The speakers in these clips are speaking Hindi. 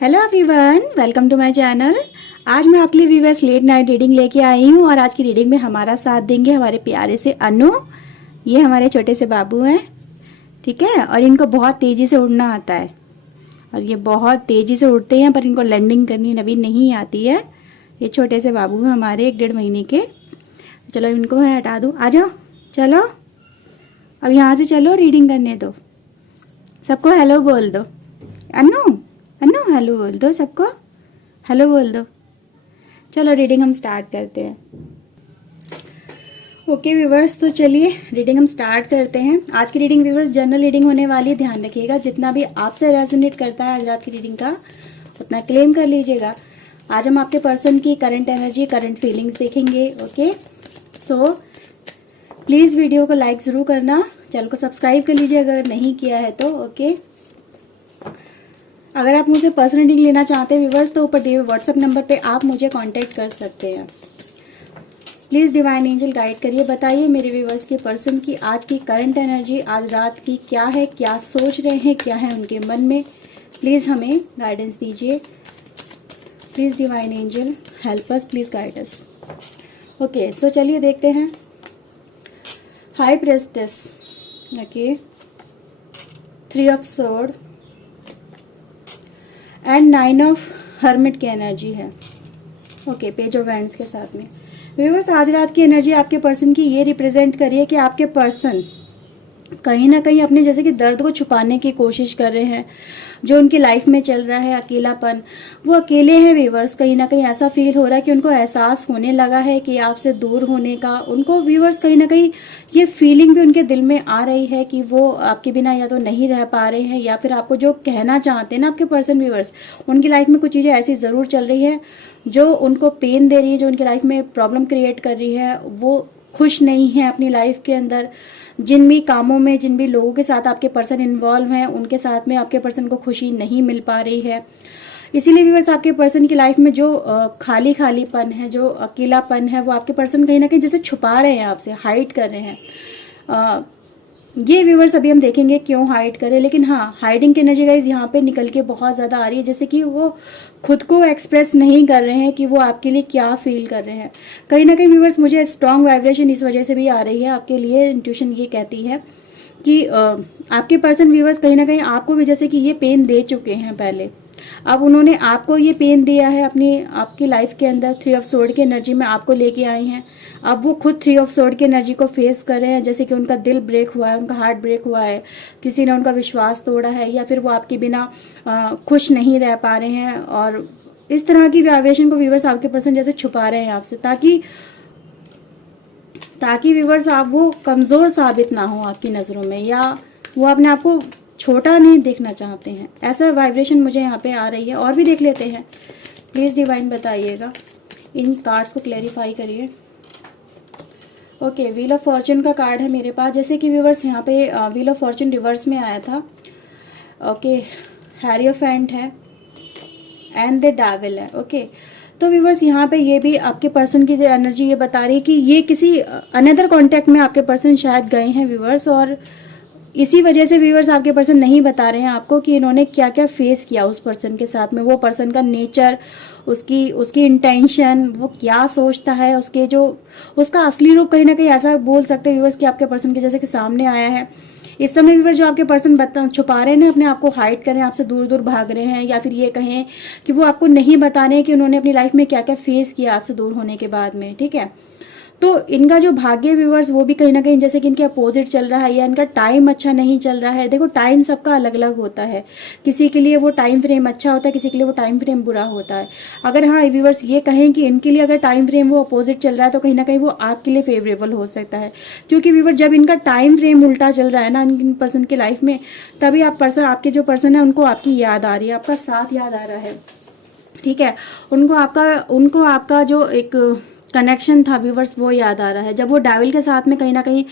Hello everyone, welcome to my channel. आज मैं आपके लिए व्यूअर्स लेट नाइट रीडिंग लेके आई हूँ और आज की रीडिंग में हमारा साथ देंगे हमारे प्यारे से अनु। ये हमारे छोटे से बाबू हैं, ठीक है। और इनको बहुत तेज़ी से उड़ना आता है और ये बहुत तेज़ी से उड़ते हैं, पर इनको लैंडिंग करनी अभी नहीं आती है। ये छोटे से बाबू हैं हमारे 1-1.5 महीने के। चलो इनको मैं हटा दूँ, आ जाओ, चलो अब यहाँ से चलो, रीडिंग करने दो। सबको हेलो बोल दो। अनु अनु हेलो बोल दो, सबको हेलो बोल दो। चलो रीडिंग हम स्टार्ट करते हैं। ओके व्यूवर्स, तो चलिए रीडिंग हम स्टार्ट करते हैं। आज की रीडिंग व्यूवर्स जनरल रीडिंग होने वाली है, ध्यान रखिएगा। जितना भी आपसे रेजोनेट करता है आज रात की रीडिंग का उतना क्लेम कर लीजिएगा। आज हम आपके पर्सन की करंट एनर्जी, करंट फीलिंग्स देखेंगे। ओके, सो प्लीज़ वीडियो को लाइक ज़रूर करना, चैनल को सब्सक्राइब कर लीजिए अगर नहीं किया है तो। ओके, अगर आप मुझसे पर्सनल रीडिंग लेना चाहते हैं व्यूवर्स तो ऊपर दिए हुए व्हाट्सएप नंबर पे आप मुझे कांटेक्ट कर सकते हैं। प्लीज़ डिवाइन एंजल गाइड करिए, बताइए मेरे व्यूवर्स के पर्सन की आज की करंट एनर्जी, आज रात की क्या है, क्या सोच रहे हैं, क्या है उनके मन में। प्लीज़ हमें गाइडेंस दीजिए। Please divine angel help us, please guide us. Okay, so चलिए देखते हैं। High priestess, okay, 3 of sword and 9 of hermit की एनर्जी है। ओके, पेज ऑफ वैंड्स के साथ में व्यूअर्स आज रात की एनर्जी आपके पर्सन की ये रिप्रेजेंट करिए कि आपके पर्सन कहीं ना कहीं अपने जैसे कि दर्द को छुपाने की कोशिश कर रहे हैं। जो उनकी लाइफ में चल रहा है अकेलापन, वो अकेले हैं व्यूअर्स। कहीं ना कहीं ऐसा फील हो रहा है कि उनको एहसास होने लगा है कि आपसे दूर होने का। उनको व्यूअर्स कहीं ना कहीं ये फीलिंग भी उनके दिल में आ रही है कि वो आपके बिना या तो नहीं रह पा रहे हैं, या फिर आपको जो कहना चाहते हैं ना आपके पर्सन व्यूअर्स, उनकी लाइफ में कुछ चीज़ें ऐसी ज़रूर चल रही है जो उनको पेन दे रही है, जो उनकी लाइफ में प्रॉब्लम क्रिएट कर रही है। वो खुश नहीं है अपनी लाइफ के अंदर। जिन भी कामों में, जिन भी लोगों के साथ आपके पर्सन इन्वॉल्व हैं, उनके साथ में आपके पर्सन को खुशी नहीं मिल पा रही है। इसीलिए व्यूअर्स आपके पर्सन की लाइफ में जो खाली खालीपन है, जो अकेलापन है, वो आपके पर्सन कहीं ना कहीं जैसे छुपा रहे हैं, आपसे हाइड कर रहे हैं। ये व्यूवर्स अभी हम देखेंगे क्यों हाइड करें, लेकिन हाँ, हाइडिंग की एनर्जी गाइज यहाँ पे निकल के बहुत ज़्यादा आ रही है, जैसे कि वो खुद को एक्सप्रेस नहीं कर रहे हैं कि वो आपके लिए क्या फील कर रहे हैं। कहीं ना कहीं व्यूवर्स मुझे स्ट्रॉन्ग वाइब्रेशन इस वजह से भी आ रही है आपके लिए। इंट्यूशन ये कहती है कि आपके पर्सन व्यूवर्स कहीं ना कहीं आपको भी जैसे कि ये पेन दे चुके हैं पहले। अब उन्होंने आपको ये पेन दिया है आपकी लाइफ के अंदर। 3 ऑफ सोर्ड की एनर्जी में आपको लेके आई हैं। अब वो खुद 3 ऑफ सोर्ड की एनर्जी को फेस कर रहे हैं, जैसे कि उनका दिल ब्रेक हुआ है, उनका हार्ट ब्रेक हुआ है, किसी ने उनका विश्वास तोड़ा है, या फिर वो आपके बिना खुश नहीं रह पा रहे हैं। और इस तरह की वाइब्रेशन को व्यूवर्स आपके पर्सन जैसे छुपा रहे हैं आपसे, ताकि व्यूवर्स आप वो कमज़ोर साबित ना हो आपकी नज़रों में, या वो अपने आप को छोटा नहीं देखना चाहते हैं। ऐसा वाइब्रेशन मुझे यहाँ पे आ रही है। और भी देख लेते हैं, प्लीज़ डिवाइन बताइएगा, इन कार्ड्स को क्लैरिफाई करिए। ओके, व्हील ऑफ फॉर्चून का कार्ड है मेरे पास, जैसे कि व्यूवर्स यहाँ पे व्हील ऑफ फॉर्चून रिवर्स में आया था। ओके, हैरियोफेंट है एंड द डेविल है। ओके, तो व्यूवर्स यहाँ पे ये भी आपके पर्सन की एनर्जी ये बता रही है कि ये किसी अनदर कॉन्टैक्ट में आपके पर्सन शायद गए हैं व्यूवर्स, और इसी वजह से व्यूवर्स आपके पर्सन नहीं बता रहे हैं आपको कि इन्होंने क्या क्या फेस किया उस पर्सन के साथ में। वो पर्सन का नेचर, उसकी इंटेंशन, वो क्या सोचता है, उसका असली रूप कहीं ना कहीं ऐसा बोल सकते हैं व्यूवर्स कि आपके पर्सन के जैसे कि सामने आया है। इस समय व्यूवर्स जो आपके पर्सन छुपा रहे हैं, अपने आप को हाइड कर रहे हैं, आपसे दूर दूर भाग रहे हैं, या फिर ये कहें कि वो आपको नहीं बता रहे हैं कि उन्होंने अपनी लाइफ में क्या क्या फेस किया आपसे दूर होने के बाद में। ठीक है, तो इनका जो भाग्य व्यूवर्स वो भी कहीं ना कहीं जैसे कि इनके अपोजिट चल रहा है, या इनका टाइम अच्छा नहीं चल रहा है। देखो, टाइम सबका अलग अलग होता है, किसी के लिए वो टाइम फ्रेम अच्छा होता है, किसी के लिए वो टाइम फ्रेम बुरा होता है। अगर हाँ व्यूवर्स ये कहें कि इनके लिए अगर टाइम फ्रेम वो अपोजिट चल रहा है, तो कहीं ना कहीं वो आपके लिए फेवरेबल हो सकता है। क्योंकि व्यूवर जब इनका टाइम फ्रेम उल्टा चल रहा है ना इन पर्सन की लाइफ में, तभी आपके जो पर्सन है उनको आपकी याद आ रही है, आपका साथ याद आ रहा है। ठीक है, उनको आपका जो एक कनेक्शन था व्यूवर्स वो याद आ रहा है। जब वो डेविल के साथ में कहीं ना कहीं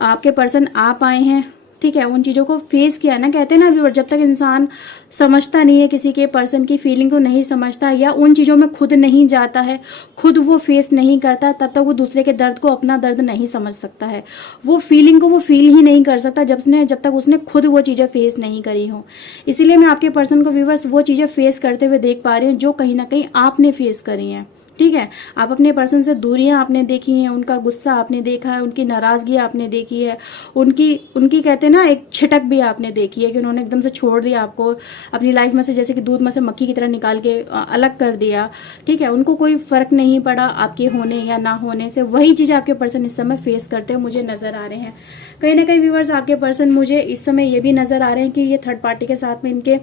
आपके पर्सन आ पाए हैं, ठीक है, उन चीज़ों को फेस किया ना। कहते हैं ना व्यूअर, जब तक इंसान समझता नहीं है, किसी के पर्सन की फीलिंग को नहीं समझता या उन चीज़ों में खुद नहीं जाता है, खुद वो फेस नहीं करता, तब तक वो दूसरे के दर्द को, अपना दर्द नहीं समझ सकता है। वो फीलिंग को वो फील ही नहीं कर सकता जब तक उसने खुद वो चीज़ें फेस नहीं करी हो। इसीलिए मैं आपके पर्सन को व्यूअर्स वो चीज़ें फेस करते हुए देख पा रही हूँ जो कहीं ना कहीं आपने फेस करी हैं। ठीक है, आप अपने पर्सन से दूरियां आपने देखी हैं, उनका गुस्सा आपने देखा है, उनकी नाराज़गी आपने देखी है, उनकी कहते हैं ना एक छिटक भी आपने देखी है कि उन्होंने एकदम से छोड़ दिया आपको अपनी लाइफ में से, जैसे कि दूध में से मक्खी की तरह निकाल के अलग कर दिया। ठीक है, उनको कोई फ़र्क नहीं पड़ा आपके होने या ना होने से। वही चीज़ें आपके पर्सन इस समय फेस करते हुए मुझे नज़र आ रहे हैं। कहीं ना कहीं व्यूअर्स आपके पर्सन मुझे इस समय ये भी नज़र आ रहे हैं कि ये थर्ड पार्टी के साथ में इनके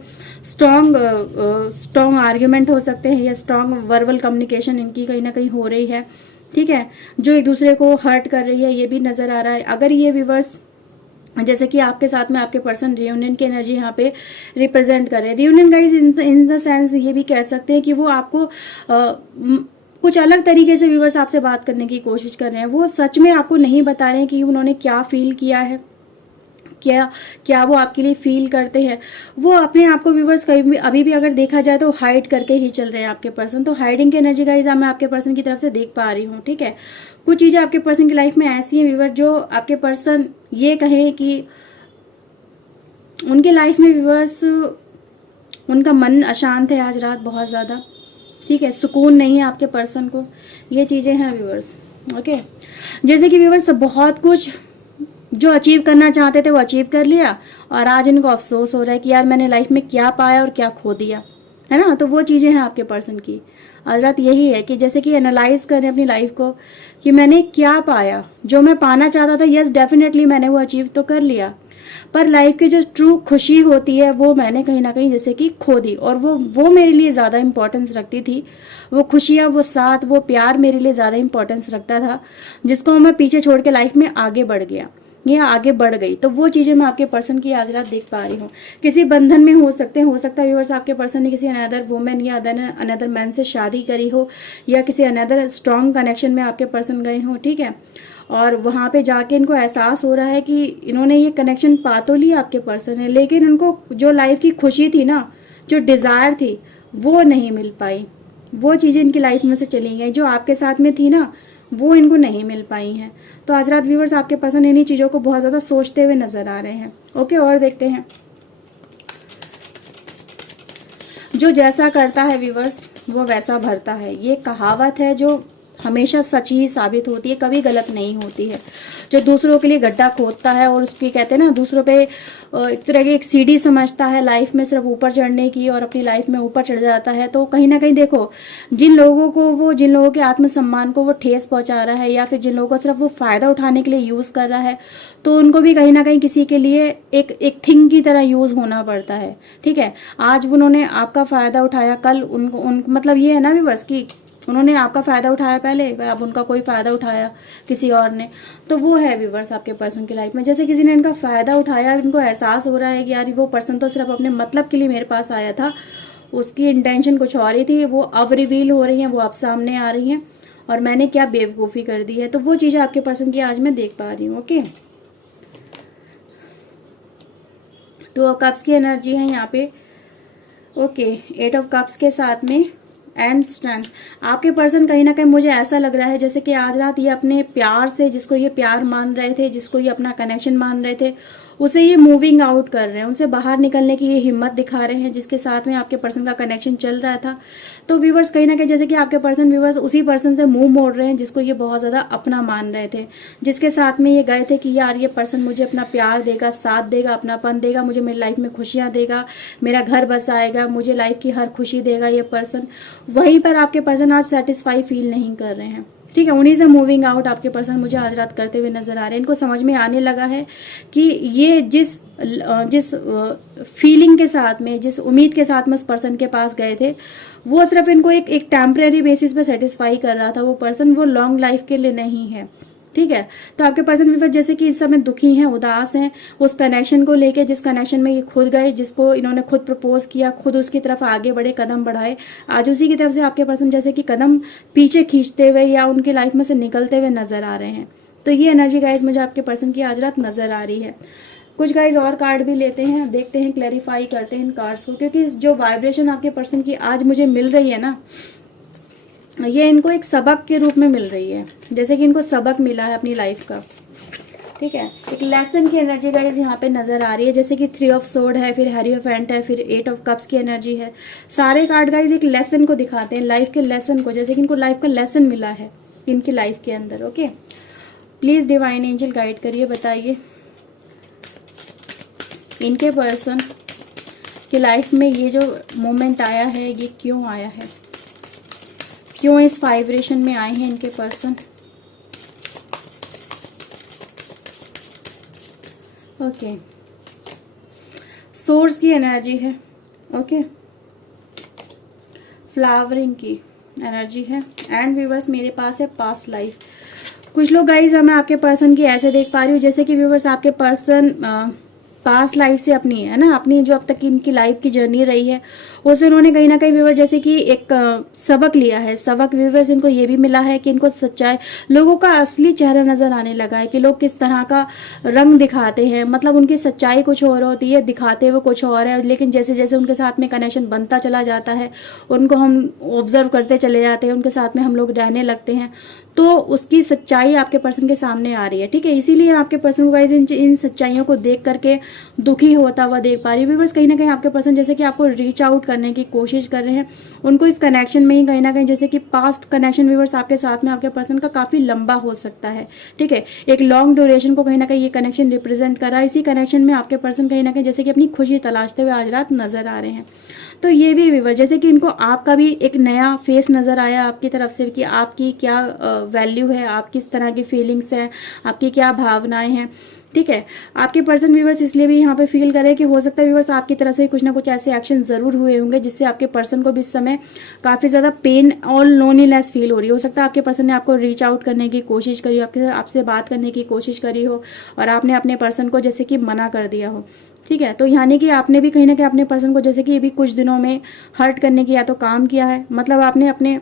स्ट्रॉन्ग आर्ग्यूमेंट हो सकते हैं या स्ट्रॉन्ग वर्बल कम्युनिकेशन इनकी कहीं ना कहीं हो रही है। ठीक है, जो एक दूसरे को हर्ट कर रही है, ये भी नज़र आ रहा है। अगर ये व्यूअर्स जैसे कि आपके साथ में आपके पर्सन रियूनियन की एनर्जी यहाँ पे रिप्रेजेंट कर रहे हैं। Reunion guys in the sense ये भी कह सकते हैं कि वो आपको कुछ अलग तरीके से व्यूअर्स आपसे बात करने की कोशिश कर रहे हैं। वो सच में आपको नहीं बता रहे हैं कि उन्होंने क्या फील किया है, क्या वो आपके लिए फील करते हैं। वो अपने आप को व्यूअर्स कहीं भी अभी भी अगर देखा जाए तो हाइड करके ही चल रहे हैं आपके पर्सन। तो हाइडिंग की एनर्जी गाइस मैं आपके पर्सन की तरफ से देख पा रही हूँ। ठीक है, कुछ चीज़ें आपके पर्सन की लाइफ में ऐसी हैं व्यूअर्स जो आपके पर्सन ये कहें कि उनके लाइफ में व्यूअर्स उनका मन अशांत है आज रात बहुत ज़्यादा। ठीक है, सुकून नहीं है आपके पर्सन को, ये चीज़ें हैं व्यूअर्स। ओके, जैसे कि व्यूअर्स बहुत कुछ जो अचीव करना चाहते थे वो अचीव कर लिया और आज इनको अफसोस हो रहा है कि यार मैंने लाइफ में क्या पाया और क्या खो दिया, है ना। तो वो चीज़ें हैं आपके पर्सन की आज रात। यही है कि जैसे कि एनालाइज करें अपनी लाइफ को कि मैंने क्या पाया, जो मैं पाना चाहता था यस डेफिनेटली मैंने वो अचीव तो कर लिया, पर लाइफ की जो ट्रू खुशी होती है वो मैंने कहीं ना कहीं जैसे कि खो दी। और वो मेरे लिए ज़्यादा इंपॉर्टेंस रखती थी, वो खुशियाँ, वो साथ, वो प्यार मेरे लिए ज़्यादा इंपॉर्टेंस रखता था, जिसको मैं पीछे छोड़ के लाइफ में आगे बढ़ गया या आगे बढ़ गई। तो वो चीज़ें मैं आपके पर्सन की आज रात देख पा रही हूँ। किसी बंधन में हो सकता है व्यूअर्स आपके पर्सन ने किसी अनदर वुमेन या अनदर मैन से शादी करी हो या किसी अनदर स्ट्रॉन्ग कनेक्शन में आपके पर्सन गए हों। ठीक है, और वहाँ पे जाके इनको एहसास हो रहा है कि इन्होंने ये कनेक्शन पा तो लिया आपके पर्सन है, लेकिन उनको जो लाइफ की खुशी थी ना, जो डिज़ायर थी वो नहीं मिल पाई। वो चीज़ें इनकी लाइफ में से चली गई जो आपके साथ में थी ना, वो इनको नहीं मिल पाई हैं। तो आज रात व्यूअर्स आपके पर्सन इन्हीं चीज़ों को बहुत ज़्यादा सोचते हुए नज़र आ रहे हैं। ओके, और देखते हैं। जो जैसा करता है व्यूअर्स वो वैसा भरता है, ये कहावत है जो हमेशा सच ही साबित होती है, कभी गलत नहीं होती है। जो दूसरों के लिए गड्ढा खोदता है और उसकी कहते हैं ना दूसरों पे एक तरह की एक सीढ़ी समझता है लाइफ में सिर्फ ऊपर चढ़ने की और अपनी लाइफ में ऊपर चढ़ जाता है, तो कहीं ना कहीं देखो जिन लोगों के आत्मसम्मान को वो ठेस पहुंचा रहा है या फिर जिन लोगों को सिर्फ वो फ़ायदा उठाने के लिए यूज़ कर रहा है, तो उनको भी कहीं ना कहीं किसी के लिए एक थिंग की तरह यूज़ होना पड़ता है। ठीक है, आज उन्होंने आपका फ़ायदा उठाया, कल उनको मतलब ये है ना व्यूअर्स कि उन्होंने आपका फ़ायदा उठाया पहले, अब उनका कोई फ़ायदा उठाया किसी और ने। तो वो है व्यूअर्स आपके पर्सन की लाइफ में, जैसे किसी ने इनका फ़ायदा उठाया, इनको एहसास हो रहा है कि यार वो पर्सन तो सिर्फ अपने मतलब के लिए मेरे पास आया था, उसकी इंटेंशन कुछ और ही थी, वो अब रिवील हो रही हैं, वो अब सामने आ रही हैं और मैंने क्या बेवकूफ़ी कर दी है। तो वो चीज़ें आपके पर्सन की आज मैं देख पा रही हूँ। ओके, 2 ऑफ कप्स की एनर्जी है यहाँ पे। ओके, 8 ऑफ कप्स के साथ में एंड स्ट्रेंथ। आपके पर्सन कहीं ना कहीं मुझे ऐसा लग रहा है जैसे कि आज रात ये अपने प्यार से, जिसको ये प्यार मान रहे थे, जिसको ये अपना कनेक्शन मान रहे थे, उसे ये मूविंग आउट कर रहे हैं, उसे बाहर निकलने की ये हिम्मत दिखा रहे हैं जिसके साथ में आपके पर्सन का कनेक्शन चल रहा था। तो व्यूवर्स कहीं ना कहीं जैसे कि आपके पर्सन व्यूवर्स उसी पर्सन से मुंह मोड़ रहे हैं जिसको ये बहुत ज़्यादा अपना मान रहे थे, जिसके साथ में ये गए थे कि यार ये पर्सन मुझे अपना प्यार देगा, साथ देगा, अपनापन देगा, मुझे मेरी लाइफ में खुशियाँ देगा, मेरा घर बसाएगा, मुझे लाइफ की हर खुशी देगा ये पर्सन। वहीं पर आपके पर्सन आज सेटिस्फाई फील नहीं कर रहे हैं। ठीक है, उन्हीं से मूविंग आउट आपके पर्सन मुझे आज रात करते हुए नजर आ रहे हैं। इनको समझ में आने लगा है कि ये जिस फीलिंग के साथ में, जिस उम्मीद के साथ में उस पर्सन के पास गए थे, वो सिर्फ इनको एक टेम्परेरी बेसिस पे सेटिस्फाई कर रहा था। वो पर्सन वो लॉन्ग लाइफ के लिए नहीं है। ठीक है, तो आपके पर्सन भी जैसे कि इस समय दुखी हैं, उदास हैं उस कनेक्शन को लेके, जिस कनेक्शन में ये खुद गए, जिसको इन्होंने खुद प्रपोज किया, खुद उसकी तरफ आगे बढ़े, कदम बढ़ाए, आज उसी की तरफ से आपके पर्सन जैसे कि कदम पीछे खींचते हुए या उनकी लाइफ में से निकलते हुए नजर आ रहे हैं। तो ये एनर्जी गाइस मुझे आपके पर्सन की आज रात नजर आ रही है। कुछ गाइज और कार्ड भी लेते हैं, देखते हैं, क्लैरिफाई करते हैं इन कार्ड्स को, क्योंकि जो वाइब्रेशन आपके पर्सन की आज मुझे मिल रही है ना, ये इनको एक सबक के रूप में मिल रही है, जैसे कि इनको सबक मिला है अपनी लाइफ का, ठीक है। एक लेसन की एनर्जी गाइज यहाँ पे नजर आ रही है, जैसे कि 3 ऑफ सोर्ड है, फिर हैरी ऑफ एंट है, फिर 8 ऑफ कप्स की एनर्जी है। सारे कार्ड गाइज एक लेसन को दिखाते हैं, लाइफ के लेसन को, जैसे कि इनको लाइफ का लेसन मिला है इनकी लाइफ के अंदर। Okay, please divine angel guide करिए, बताइए इनके पर्सन की लाइफ में ये जो मोमेंट आया है ये क्यों आया है, क्यों इस वाइब्रेशन में आए हैं इनके पर्सन। ओके, सोर्स की एनर्जी है, ओके, फ्लावरिंग की एनर्जी है, एंड व्यूवर्स मेरे पास है पास्ट लाइफ। कुछ लोग गाइज मैं आपके पर्सन की ऐसे देख पा रही हूँ जैसे कि व्यूवर्स आपके पर्सन पास्ट लाइफ से अपनी है ना, अपनी जो अब तक की इनकी लाइफ की जर्नी रही है उससे उन्होंने कहीं ना कहीं व्यूवर जैसे कि एक सबक लिया है। सबक व्यूवर्स इनको ये भी मिला है कि इनको सच्चाई, लोगों का असली चेहरा नजर आने लगा है, कि लोग किस तरह का रंग दिखाते हैं, मतलब उनकी सच्चाई कुछ और होती है, दिखाते हुए कुछ और है, लेकिन जैसे जैसे उनके साथ में कनेक्शन बनता चला जाता है, उनको हम ऑब्जर्व करते चले जाते हैं, उनके साथ में हम लोग रहने लगते हैं, तो उसकी सच्चाई आपके पर्सन के सामने आ रही है, ठीक है। इसीलिए आपके पर्सन को गाइस इन सच्चाइयों को देख करके दुखी होता हुआ देख पा रही है। व्यूअर्स कहीं ना कहीं आपके पर्सन जैसे कि आपको रीच आउट करने की कोशिश कर रहे हैं, उनको इस कनेक्शन में ही कहीं ना कहीं जैसे कि पास्ट कनेक्शन व्यूअर्स आपके साथ में आपके पर्सन का काफ़ी लंबा हो सकता है, ठीक है। एक लॉन्ग ड्यूरेशन को कहीं ना कहीं ये कनेक्शन रिप्रेजेंट कर रहा है। इसी कनेक्शन में आपके पर्सन कहीं ना कहीं जैसे कि अपनी खुशी तलाशते हुए आज रात नजर आ रहे हैं। तो ये भी व्यूअर जैसे कि इनको आपका भी एक नया फेस नज़र आया आपकी तरफ से, कि आपकी क्या वैल्यू है, आप किस तरह की फीलिंग्स हैं, आपकी क्या भावनाएं हैं, ठीक है। आपके पर्सन व्यूवर्स इसलिए भी यहाँ पे फील करें कि हो सकता है व्यूवर्स आपकी तरफ से कुछ ना कुछ ऐसे एक्शन ज़रूर हुए होंगे जिससे आपके पर्सन को भी इस समय काफ़ी ज़्यादा पेन और लोनलीनेस फील हो रही हो सकता है आपके पर्सन ने आपको रीच आउट करने की कोशिश करी, आपसे बात करने की कोशिश करी हो और आपने अपने पर्सन को जैसे कि मना कर दिया हो, ठीक है। तो यानी कि आपने भी कहीं ना कहीं अपने पर्सन को जैसे कि अभी कुछ दिनों में हर्ट करने की या तो काम किया है, मतलब आपने अपने,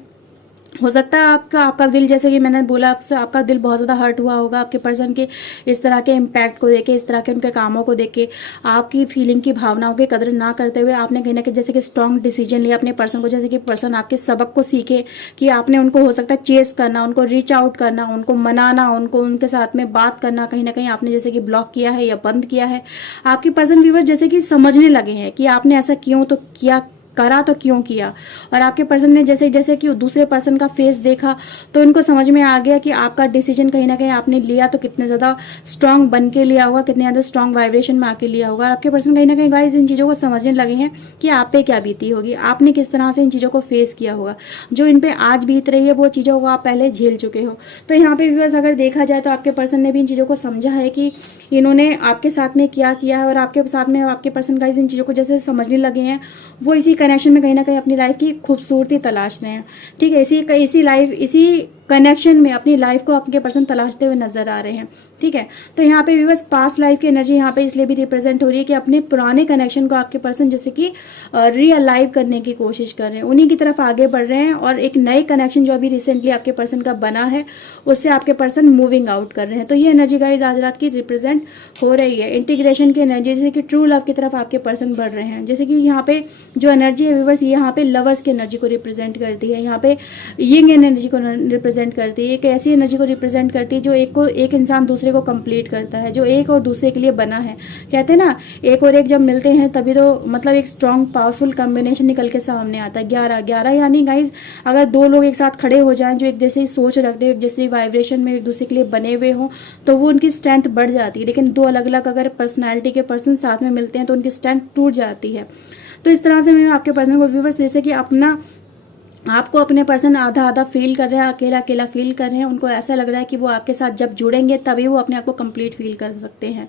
हो सकता है आपका दिल, जैसे कि मैंने बोला आपसे, आपका दिल बहुत ज़्यादा हर्ट हुआ होगा आपके पर्सन के इस तरह के इम्पैक्ट को देख के, इस तरह के उनके कामों को देख के, आपकी फीलिंग की भावनाओं की कदर ना करते हुए आपने कहीं ना कहीं जैसे कि स्ट्रॉन्ग डिसीजन लिया अपने पर्सन को, जैसे कि पर्सन आपके सबक को सीखे कि आपने उनको हो सकता है चेस करना, उनको रीच आउट करना, उनको मनाना, उनको उनके साथ में बात करना कहीं ना कहीं आपने जैसे कि ब्लॉक किया है या बंद किया है। आपके पर्सन व्यूअर्स जैसे कि समझने लगे हैं कि आपने ऐसा क्यों तो किया, करा तो क्यों किया, और आपके पर्सन ने जैसे जैसे कि दूसरे पर्सन का फेस देखा तो उनको समझ में आ गया कि आपका डिसीजन कहीं ना कहीं आपने लिया तो कितने ज़्यादा स्ट्रांग बन के लिया होगा, कितने ज़्यादा स्ट्रांग वाइब्रेशन में आके लिया होगा। और आपके पर्सन कहीं ना कहीं गाइस इन चीज़ों को समझने लगे हैं कि आप पे क्या बीती होगी, आपने किस तरह से इन चीज़ों को फेस किया होगा, जो इन पर आज बीत रही है वो चीज़ों को आप पहले झेल चुके हो। तो यहाँ पे व्यूअर्स अगर देखा जाए तो आपके पर्सन ने भी इन चीज़ों को समझा है कि इन्होंने आपके साथ में क्या किया है, और आपके साथ में आपके पर्सन गाइस इन चीज़ों को जैसे समझने लगे हैं, वो इसी कनेक्शन में कहीं ना कहीं अपनी लाइफ की खूबसूरती तलाश रहे हैं, ठीक है। इसी कनेक्शन में अपनी लाइफ को आपके पर्सन तलाशते हुए नजर आ रहे हैं, ठीक है। तो यहाँ पे व्यूअर्स पास्ट लाइफ की एनर्जी यहाँ पे इसलिए भी रिप्रेजेंट हो रही है कि अपने पुराने कनेक्शन को आपके पर्सन जैसे कि रियलाइव करने की कोशिश कर रहे हैं, उन्हीं की तरफ आगे बढ़ रहे हैं, और एक नए कनेक्शन जो अभी रिसेंटली आपके पर्सन का बना है उससे आपके पर्सन मूविंग आउट कर रहे हैं। तो ये एनर्जी गाइस आज रात की रिप्रेजेंट हो रही है इंटीग्रेशन की एनर्जी, जैसे कि ट्रू लव की तरफ आपके पर्सन बढ़ रहे हैं। जैसे कि यहाँ पे जो एनर्जी है व्यूअर्स यहाँ पे लवर्स की एनर्जी को रिप्रेजेंट करती है, यहाँ पे यिंग एनर्जी को रिप्रेजेंट करती है, एक ऐसी एनर्जी को रिप्रेजेंट करती है जो एक इंसान दूसरे को कंप्लीट करता है, जो एक और दूसरे के लिए बना है। कहते हैं ना, एक और एक जब मिलते हैं तभी तो मतलब एक स्ट्रॉन्ग पावरफुल कॉम्बिनेशन निकल के सामने आता है। 11 यानी गाइज अगर दो लोग एक साथ खड़े हो जाएं जो एक जैसी सोच रखते हो, एक जैसी वाइब्रेशन में एक दूसरे के लिए बने हुए हों, तो वो उनकी स्ट्रेंथ बढ़ जाती है। लेकिन दो अलग अलग अगर पर्सनैलिटी के पर्सन साथ में मिलते हैं तो उनकी स्ट्रेंथ टूट जाती है। तो इस तरह से मैं आपके पर्सन को व्यूअर्स जैसे कि आपको अपने पर्सन आधा आधा फील कर रहे हैं, अकेला अकेला फील कर रहे हैं, उनको ऐसा लग रहा है कि वो आपके साथ जब जुड़ेंगे तभी वो अपने आप को कंप्लीट फील कर सकते हैं।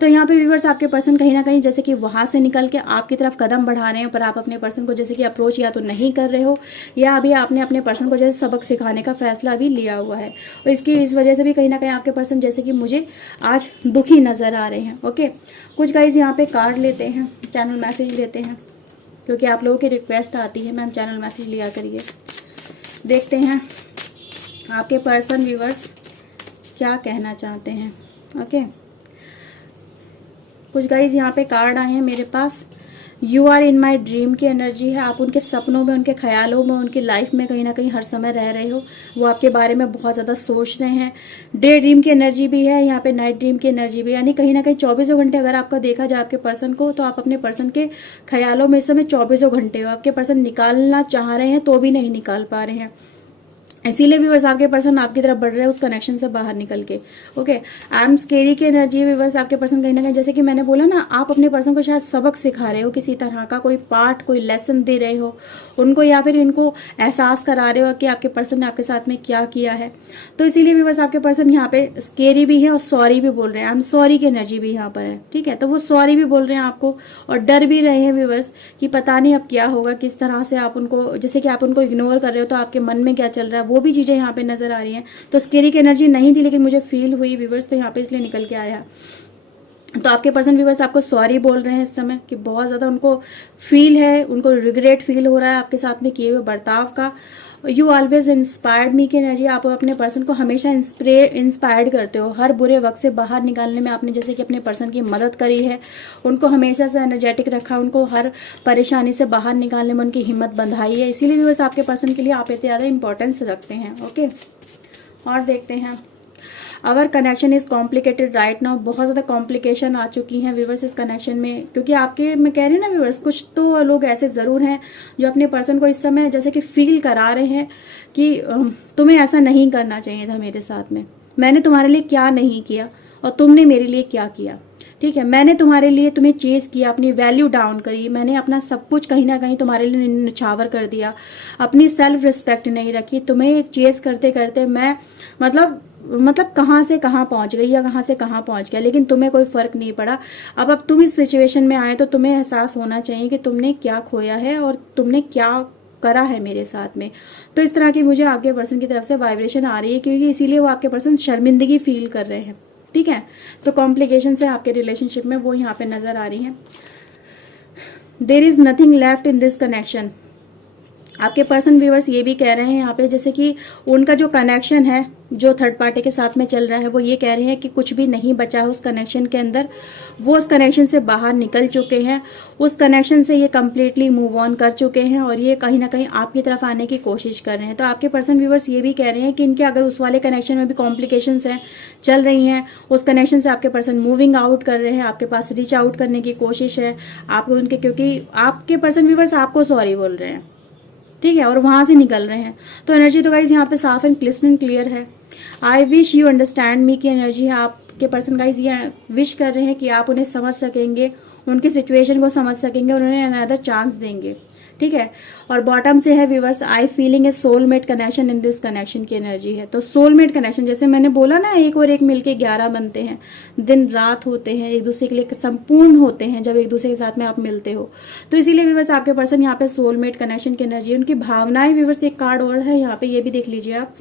तो यहाँ पे व्यूअर्स आपके पर्सन कहीं ना कहीं जैसे कि वहाँ से निकल के आपकी तरफ कदम बढ़ा रहे हैं, पर आप अपने पर्सन को जैसे कि अप्रोच या तो नहीं कर रहे हो, या अभी आपने अपने पर्सन को जैसे सबक सिखाने का फैसला भी लिया हुआ है, और इस वजह से भी कहीं ना कहीं आपके पर्सन जैसे कि मुझे आज दुखी नज़र आ रहे हैं। ओके, कुछ गाइज यहाँ पे कार्ड लेते हैं, चैनल मैसेज लेते हैं, क्योंकि आप लोगों की रिक्वेस्ट आती है मैम चैनल मैसेज लिया करिए। देखते हैं आपके पर्सन व्यूअर्स क्या कहना चाहते हैं। ओके, कुछ गाइज यहाँ पे कार्ड आए हैं मेरे पास। You are in my dream की एनर्जी है। आप उनके सपनों में, उनके ख्यालों में, उनकी लाइफ में कहीं ना कहीं हर समय रह रहे हो। वो आपके बारे में बहुत ज़्यादा सोच रहे हैं। डे ड्रीम की एनर्जी भी है यहाँ पे, नाइट ड्रीम की एनर्जी भी, यानी कहीं ना कहीं 24 घंटे अगर आपका देखा जाए आपके पर्सन को, तो आप अपने पर्सन के ख्यालों में इस समय 24 घंटे हो। आपके पर्सन निकालना चाह रहे हैं तो भी नहीं निकाल पा रहे हैं। इसीलिए व्यूवर्स आपके पर्सन आपकी तरफ बढ़ रहे हैं उस कनेक्शन से बाहर निकल के। ओके, आई एम स्केरी की एनर्जी व्यूवर्स आपके पर्सन कहीं ना कहीं, जैसे कि मैंने बोला ना, आप अपने पर्सन को शायद सबक सिखा रहे हो, किसी तरह का कोई पार्ट, कोई लेसन दे रहे हो उनको, या फिर इनको एहसास करा रहे हो कि आपके पर्सन ने आपके साथ में क्या किया है। तो इसीलिए व्यूवर्स आपके पर्सन यहाँ पे स्केरी भी है और सॉरी भी बोल रहे हैं। आई एम सॉरी की एनर्जी भी यहाँ पर है, ठीक है। तो वो सॉरी भी बोल रहे हैं आपको और डर भी रहे हैं व्यूवर्स कि पता नहीं अब क्या होगा, किस तरह से आप उनको, जैसे कि आप उनको इग्नोर कर रहे हो तो आपके मन में क्या चल रहा है, वो भी चीज़ें यहाँ पे नजर आ रही हैं। तो स्केरी की एनर्जी नहीं थी लेकिन मुझे फील हुई व्यूवर्स, तो यहाँ पे इसलिए निकल के आया। तो आपके पर्सन व्यूवर्स आपको सॉरी बोल रहे हैं इस समय कि बहुत ज़्यादा उनको फील है, उनको रिग्रेट फील हो रहा है आपके साथ में किए हुए बर्ताव का। यू ऑलवेज इंस्पायर्ड मी की एनर्जी, आप अपने पर्सन को हमेशा इंस्पायर्ड करते हो। हर बुरे वक्त से बाहर निकालने में आपने जैसे कि अपने पर्सन की मदद करी है, उनको हमेशा से एनर्जेटिक रखा, उनको हर परेशानी से बाहर निकालने में उनकी हिम्मत बंधाई है। इसीलिए व्यूअर्स आपके पर्सन के लिए आप इतने ज़्यादा इंपॉर्टेंस रखते हैं। ओके, और देखते हैं। Our connection is complicated right now, बहुत ज़्यादा कॉम्प्लिकेशन आ चुकी हैं व्यूवर्स इस कनेक्शन में, क्योंकि आपके, मैं कह रही हूँ ना व्यूवर्स, कुछ तो लोग ऐसे ज़रूर हैं जो अपने पर्सन को इस समय जैसे कि फील करा रहे हैं कि तुम्हें ऐसा नहीं करना चाहिए था मेरे साथ में, मैंने तुम्हारे लिए क्या नहीं किया और तुमने मेरे लिए क्या किया, ठीक है। मैंने तुम्हारे लिए, तुम्हें चेज़ किया, अपनी वैल्यू डाउन करी, मैंने अपना सब कुछ कहीं ना कहीं तुम्हारे लिए निछावर कर दिया, अपनी सेल्फ रिस्पेक्ट नहीं रखी, तुम्हें चेज़ करते करते मैं मतलब कहाँ से कहाँ पहुँच गई या कहाँ से कहाँ पहुँच गया, लेकिन तुम्हें कोई फ़र्क नहीं पड़ा। अब तुम इस सिचुएशन में आए तो तुम्हें एहसास होना चाहिए कि तुमने क्या खोया है और तुमने क्या करा है मेरे साथ में। तो इस तरह की मुझे आपके पर्सन की तरफ से वाइब्रेशन आ रही है, क्योंकि इसीलिए वो आपके पर्सन शर्मिंदगी फील कर रहे हैं, ठीक है। तो कॉम्प्लिकेशन से आपके रिलेशनशिप में वो यहाँ पे नज़र आ रही हैं। There is nothing left in this connection, आपके पर्सन व्यूअर्स ये भी कह रहे हैं यहाँ पे, जैसे कि उनका जो कनेक्शन है जो थर्ड पार्टी के साथ में चल रहा है, वो ये कह रहे हैं कि कुछ भी नहीं बचा है उस कनेक्शन के अंदर, वो उस कनेक्शन से बाहर निकल चुके हैं, उस कनेक्शन से ये कम्प्लीटली मूव ऑन कर चुके हैं और ये कहीं ना कहीं आपकी तरफ आने की कोशिश कर रहे हैं। तो आपके पर्सन व्यूअर्स ये भी कह रहे हैं कि इनके अगर उस वाले कनेक्शन में भी कॉम्प्लिकेशंस हैं, चल रही हैं, उस कनेक्शन से आपके पर्सन मूविंग आउट कर रहे हैं, आपके पास रीच आउट करने की कोशिश है आप उनके, क्योंकि आपके पर्सन व्यूअर्स आपको सॉरी बोल रहे हैं, ठीक है, और वहाँ से निकल रहे हैं। तो एनर्जी तो गाइज यहाँ पे साफ एंड क्लियर है। I wish you understand me की एनर्जी है। आपके पर्सन गाइज ये विश कर रहे हैं कि आप उन्हें समझ सकेंगे, उनकी सिचुएशन को समझ सकेंगे और उन्हें अनदर चांस देंगे, ठीक है। और बॉटम से है viewers, I feeling A soulmate connection in this connection की एनर्जी है। तो सोलमेट कनेक्शन, जैसे मैंने बोला ना, एक और एक मिलके 11 बनते हैं, दिन रात होते हैं, एक दूसरे के लिए संपूर्ण होते हैं जब एक दूसरे के साथ में आप मिलते हो। तो इसीलिए व्यूवर्स आपके पर्सन यहाँ पे सोलमेट कनेक्शन की एनर्जी, उनकी भावनाएं व्यूवर्स, एक कार्ड और है यहाँ पे, ये भी देख लीजिए आप,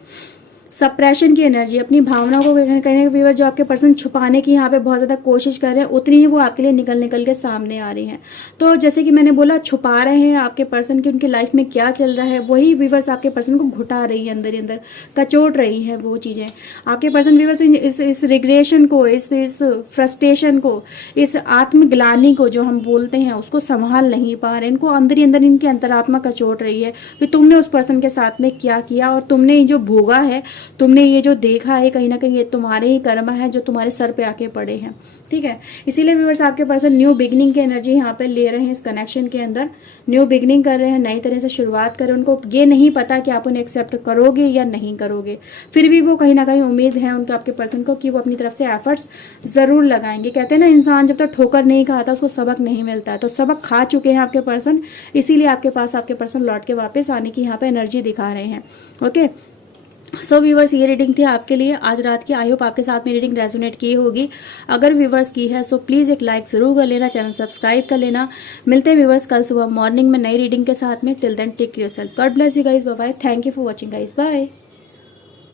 सप्रेशन की एनर्जी, अपनी भावनाओं को कहने व्यूअर जो आपके पर्सन छुपाने की यहाँ पे बहुत ज़्यादा कोशिश कर रहे हैं, उतनी ही वो आपके लिए निकल के सामने आ रही हैं। तो जैसे कि मैंने बोला, छुपा रहे हैं आपके पर्सन की उनकी लाइफ में क्या चल रहा है, वही व्यूअर्स आपके पर्सन को घुटा रही है, अंदर ही अंदर कचोट रही हैं वो चीज़ें। आपके पर्सन व्यूअर्स इस रिग्रेशन को, इस फ्रस्ट्रेशन को, इस आत्मग्लानि को जो हम बोलते हैं, उसको संभाल नहीं पा रहे, इनको अंदर ही अंदर इनकी अंतरात्मा कचोट रही है कि तुमने उस पर्सन के साथ में क्या किया और तुमने जो भोगा है, तुमने ये जो देखा है, कहीं ना कहीं ये तुम्हारे ही कर्म है जो तुम्हारे सर पे आके पड़े हैं, ठीक है। इसीलिए व्यूअर्स आपके पर्सन न्यू बिगनिंग की एनर्जी यहाँ पे ले रहे हैं, इस कनेक्शन के अंदर न्यू बिगनिंग कर रहे हैं, नई तरह से शुरुआत कर रहे हैं। उनको ये नहीं पता कि आप उन्हें एक्सेप्ट करोगे या नहीं करोगे, फिर भी वो कहीं ना कहीं उम्मीद है उनके आपके पर्सन को कि वो अपनी तरफ से एफर्ट्स ज़रूर लगाएंगे। कहते हैं ना, इंसान जब तक ठोकर नहीं खाता उसको सबक नहीं मिलता है, तो सबक खा चुके हैं आपके पर्सन, इसीलिए आपके पास आपके पर्सन लौट के वापस आने की यहाँ पे एनर्जी दिखा रहे हैं। ओके, सो व्यूवर्स, ये रीडिंग थी आपके लिए आज रात की। आई होप आपके साथ में रीडिंग रेजोनेट की होगी। अगर व्यूवर्स की है सो प्लीज़ एक लाइक ज़रूर कर लेना, चैनल सब्सक्राइब कर लेना। मिलते हैं व्यूवर्स कल सुबह मॉर्निंग में नई रीडिंग के साथ में। Till then take care yourself, god bless you guys, bye bye, thank you for watching guys, bye.